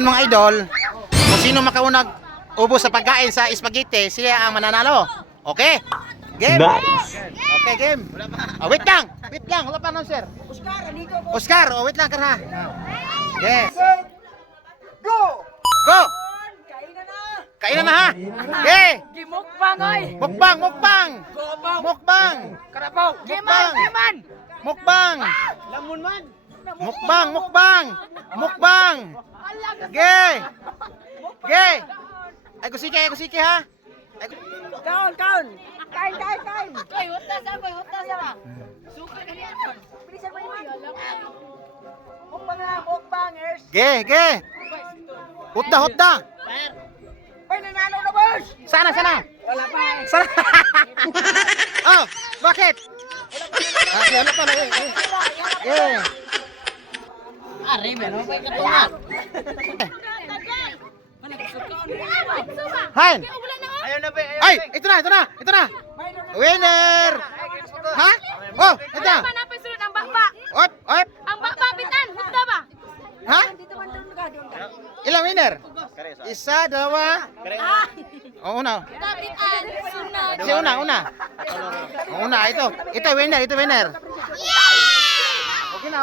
Ngayon mga idol, kung sino makaunag ubos sa pagkain sa spaghetti, sila ang mananalo. Okay? Game? Nice. Okay, game. Wait lang. Wait lang. Wala pa nun, sir. Oscar, oh, wait lang, karha. Yes. Go! Go! Kainan na ha. Okay. Gimukbang oy. Mukbang, mukbang. Mukbang. Karabaw. Mukbang. Giman. Mukbang. Lamun man. Mukbang, mukbang. Mukbang. Okay. Okay. Ay, kusiki ha. Ay, Kaon. Kain. Koy, hutta sa. Suki na niya. Bilisan mo yun. Mukbangers. ge. Hutta. Ay, nanalo na boss. Sana. Wala pa. Sana. Oh, bakit? Wala pa na eh. Eh. Ari, meron pa katungan. Han. Ayaw na ba? Ay, ito na. Winner. Ha? Oh, ito na. Wala pa napasunod ang bakba. Op. Ang bakba bitan, hutta ba? Ha? Ilang winner? Isa, dalawa. Oh, una. Bitan, sunod. Si una. Una, ito. Ito winner. Okay na.